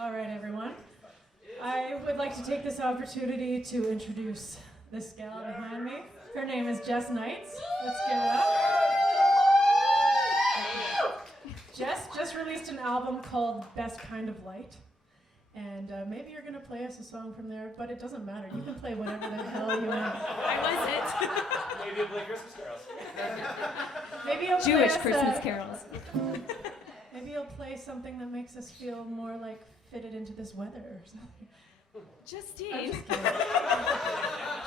All right, everyone. I would like to take this opportunity to introduce this gal behind me. Her name is Jess Knights. Let's give it up. Jess just released an album called Best Kind of Light. And maybe you're going to play us a song from there, but it doesn't matter. You can play whatever the hell you want. I was it. Maybe you'll play Christmas carols. Maybe you'll Jewish play Christmas carols. Maybe you'll play something that makes us feel more like fitted into this weather or something. Justine. I'm just kidding.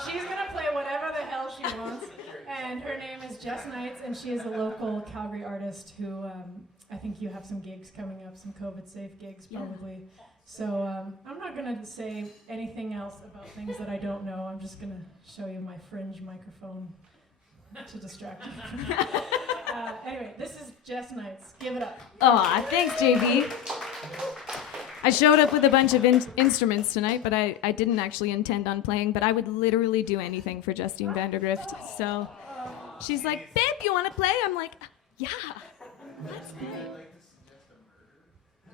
She's going to play whatever the hell she wants. And her name is Jess Knights, and she is a local Calgary artist who I think you have some gigs coming up, some COVID-safe gigs probably. Yeah. So I'm not going to say anything else about things that I don't know. I'm just going to show you my fringe microphone to distract you. Anyway, this is Jess Knights. Give it up. Aw, thanks, JB. I showed up with a bunch of instruments tonight, but I didn't actually intend on playing, but I would literally do anything for Justine Vandergrift. So she's like, babe, you want to play? I'm like, yeah, let's play.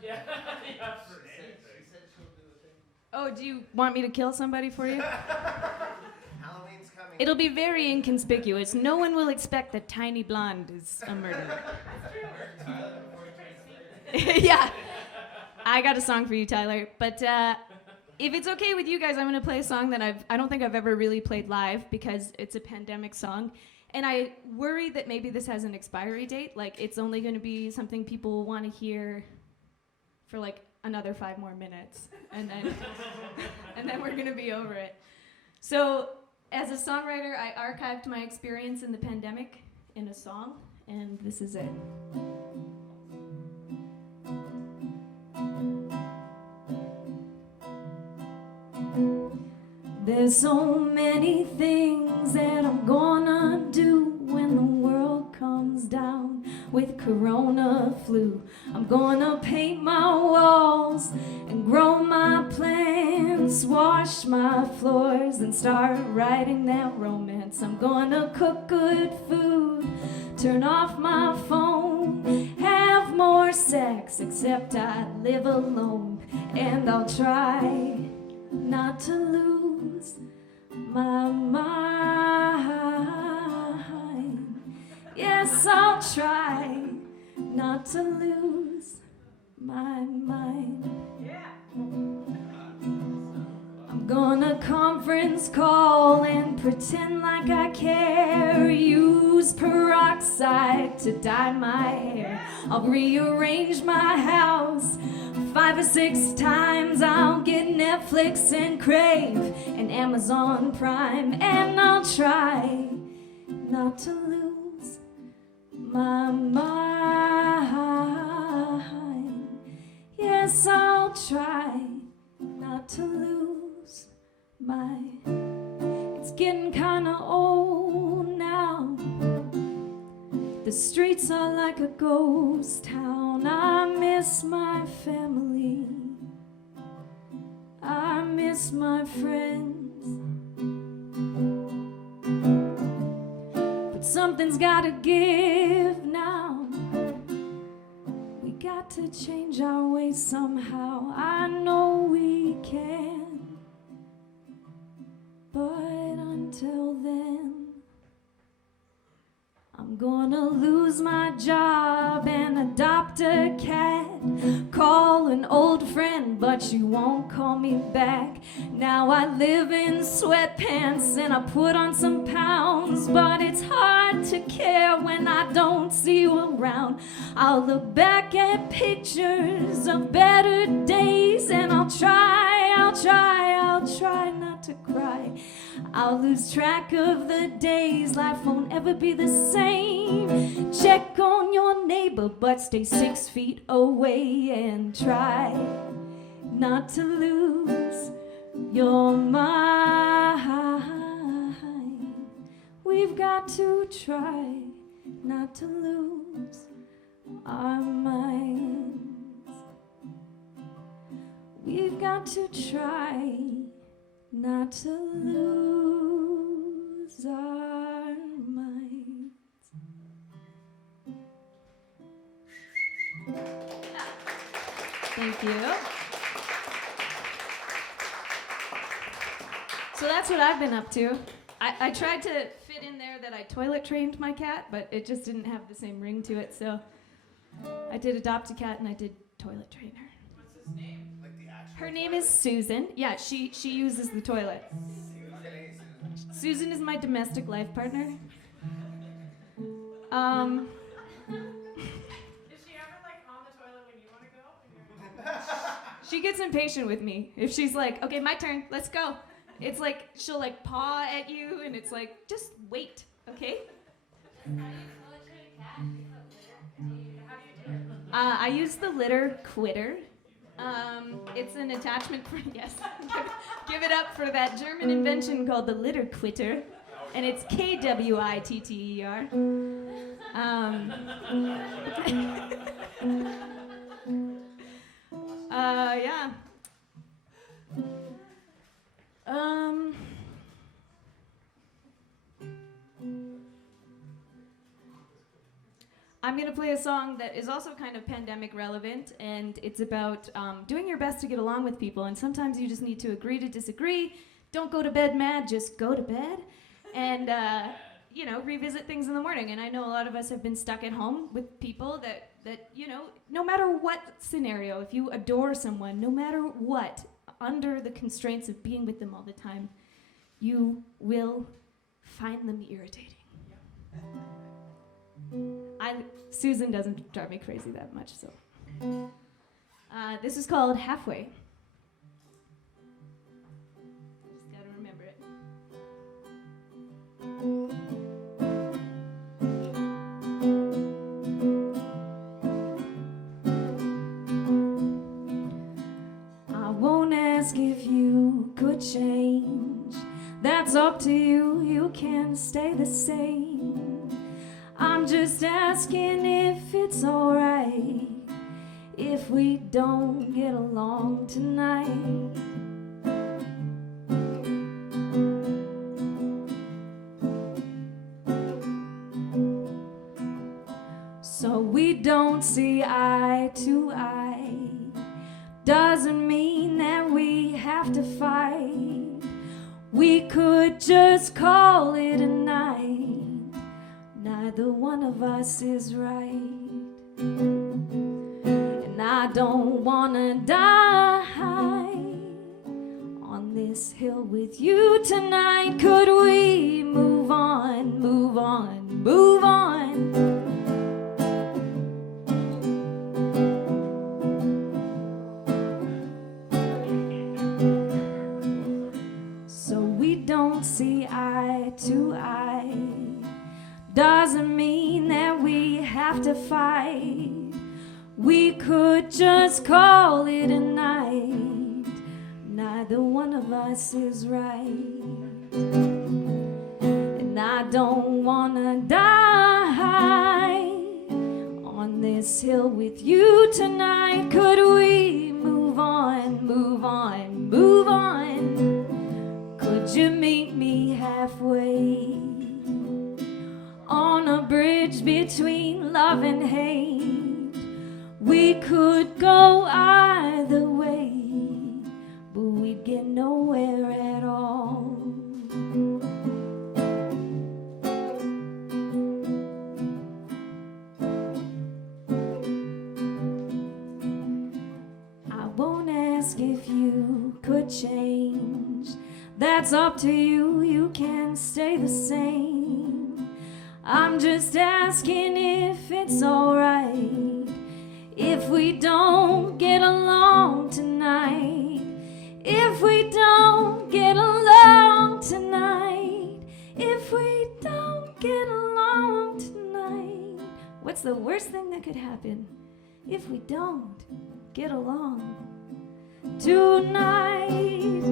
Yeah. Oh, do you want me to kill somebody for you? Halloween's coming. It'll be very inconspicuous. No one will expect that Tiny Blonde is a murderer. Yeah. I got a song for you, Tyler. But if it's okay with you guys, I'm going to play a song that I don't think I've ever really played live because it's a pandemic song. And I worry that maybe this has an expiry date. Like, it's only going to be something people want to hear for, like, another 5 more minutes. And then we're going to be over it. So, as a songwriter, I archived my experience in the pandemic in a song, and this is it. There's so many things that I'm gonna do when the world comes down with corona flu. I'm gonna paint my walls and grow my plants, wash my floors and start writing that romance. I'm gonna cook good food, turn off my phone, have more sex, except I live alone. And I'll try not to lose my mind. Yes, I'll try not to lose my mind. I'm gonna conference call and pretend like I care. Use peroxide to dye my hair. I'll rearrange my house 5 or 6 times. I'll get Netflix and Crave and Amazon Prime. And I'll try not to lose my mind. Yes, I'll try not to lose my. It's getting kinda old now. The streets are like a ghost town. I miss my family. I miss my friends. But something's gotta give now. We got to change our ways somehow. I know we can. But until then, I'm gonna lose my job and adopt a cat. Call an old friend, but she won't call me back. Now I live in sweatpants and I put on some pounds, but it's hard to care when I don't see you around. I'll look back at pictures of better days and I'll try not to cry. I'll lose track of the days, life won't ever be the same. Check on your neighbor, but stay 6 feet away and try not to lose your mind. We've got to try not to lose our minds. We've got to try not to lose our minds. Thank you. So that's what I've been up to. I tried to fit in there that I toilet trained my cat, but it just didn't have the same ring to it, so I did adopt a cat and I did toilet train her. What's his name? Like the actual. Her name is Susan. Yeah, she uses the toilet. Susan is my domestic life partner. Is she ever like on the toilet when you want to go? She gets impatient with me. If she's like, okay, my turn, let's go. It's like, she'll like paw at you and it's like, just wait, okay? I use the litter quitter. It's an attachment for, yes, give it up for that German invention called the litter quitter. And it's K-W-I-T-T-E-R. Yeah. I'm going to play a song that is also kind of pandemic relevant, and it's about doing your best to get along with people, and sometimes you just need to agree to disagree. Don't go to bed mad, just go to bed, and, revisit things in the morning. And I know a lot of us have been stuck at home with people that no matter what scenario, if you adore someone, no matter what, under the constraints of being with them all the time, you will find them irritating. Susan doesn't drive me crazy that much, so. This is called Halfway. Just gotta remember it. I won't ask if you could change. That's up to you, you can stay the same. I'm just asking if it's alright if we don't get along tonight. So we don't see eye to eye doesn't mean that we have to fight. We could just call it a night. Neither one of us is right. And I don't wanna die on this hill with you tonight. Could we move on, move on, move on? So we don't see eye to eye doesn't mean that we have to fight. We could just call it a night. Neither one of us is right. And I don't wanna die on this hill with you tonight. Could we move on, move on, move on? Could you meet me halfway? On a bridge between love and hate, we could go either way, but we'd get nowhere at all. I won't ask if you could change. That's up to you, you can stay the same. I'm just asking if it's alright if we don't get along tonight. If we don't get along tonight. If we don't get along tonight. What's the worst thing that could happen if we don't get along tonight?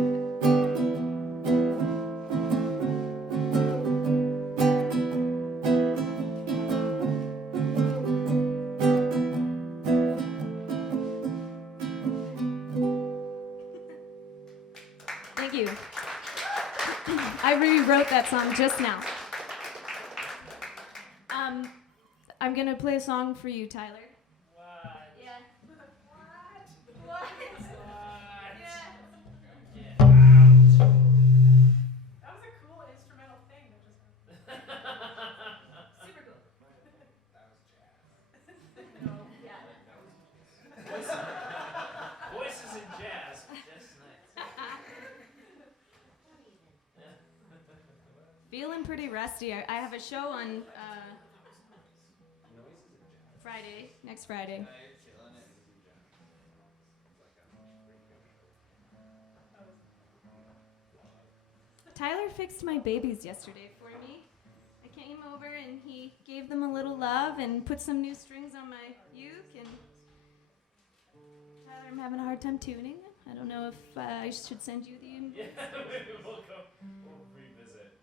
Thank you. I rewrote that song just now. I'm gonna play a song for you, Tyler. What? Yeah. What? Yeah. Get out. Feeling pretty rusty. I have a show on Friday, next Friday. Tyler fixed my babies yesterday for me. I came over and he gave them a little love and put some new strings on my uke. And Tyler, I'm having a hard time tuning. I don't know if I should send you the. Yeah, we'll revisit.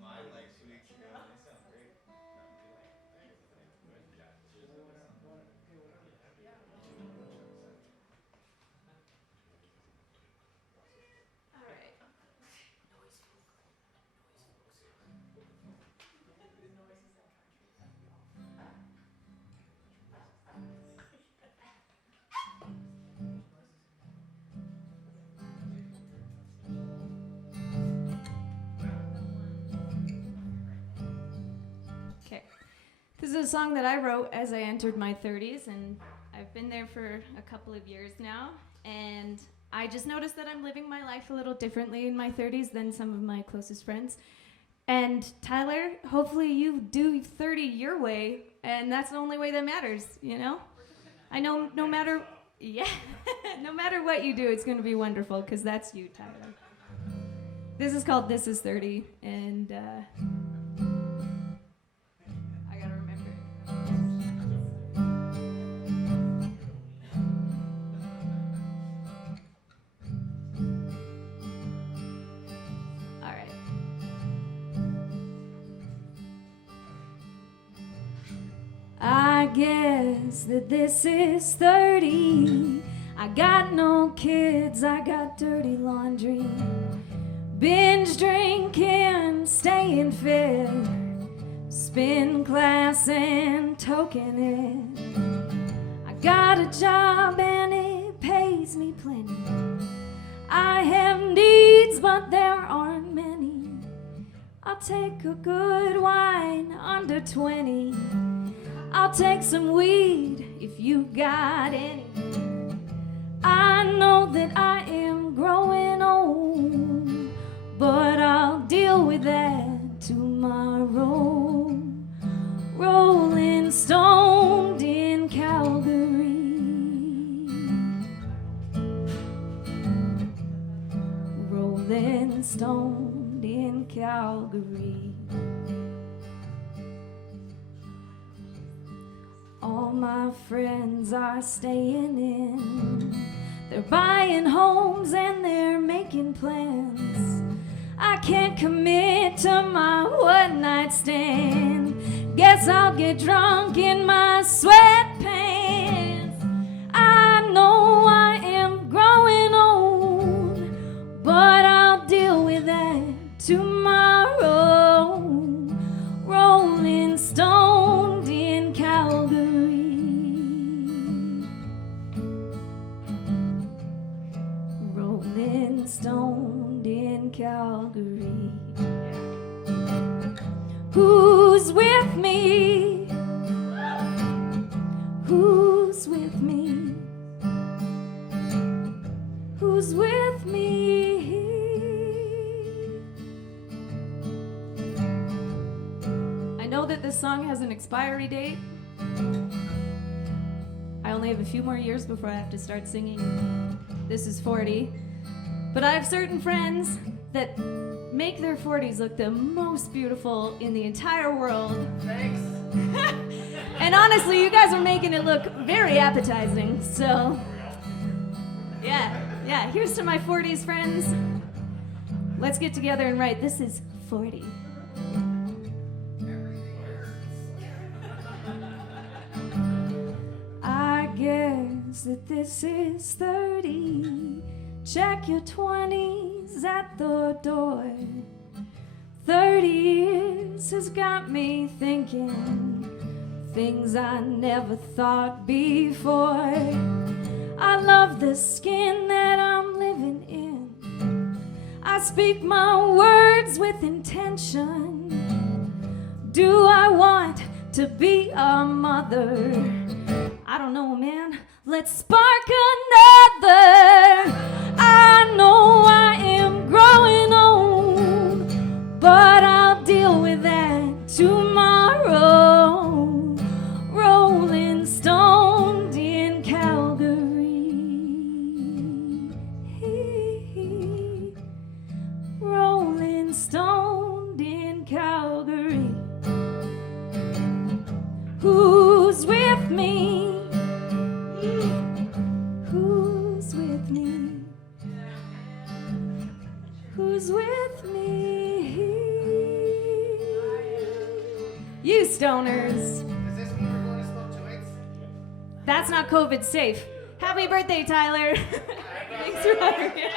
Mine like 2 weeks ago. They sound great. All right. Okay. This is a song that I wrote as I entered my 30s, and I've been there for a couple of years now. And I just noticed that I'm living my life a little differently in my 30s than some of my closest friends. And Tyler, hopefully you do 30 your way, and that's the only way that matters, you know? I know no matter, yeah, no matter what you do, it's going to be wonderful, because that's you, Tyler. This is called This Is 30, and I gotta remember it. All right. I guess that this is 30. I got no kids, I got dirty laundry. Binge drinking, staying fit. Spin class and token it. I got a job and it pays me plenty. I have needs, but there aren't many. I'll take a good wine under 20. I'll take some weed if you got any. I know that I am growing old, but I'll deal with that tomorrow. Rolling stoned in Calgary. Rolling stoned in Calgary. All my friends are staying in. They're buying homes and they're making plans. I can't commit to my one night stand. Guess I'll get drunk in my sweatpants. I know I am growing old, but I'll deal with that tomorrow. Rolling stoned in Calgary. Rolling stoned in Calgary. Who's with me? Who's with me? Who's with me? I know that this song has an expiry date. I only have a few more years before I have to start singing This Is 40. But I have certain friends that make their 40s look the most beautiful in the entire world. Thanks. And honestly, you guys are making it look very appetizing. So, yeah, here's to my 40s friends. Let's get together and write This Is 40. I guess that this is 30. Check your 20s at the door. 30 years has got me thinking things I never thought before. I love the skin that I'm living in. I speak my words with intention. Do I want to be a mother? I don't know, man. Let's spark another. I know I am growing old, stoners. Does this mean we're going to smoke joints? That's not COVID safe. Happy birthday, Tyler. Thanks for having me.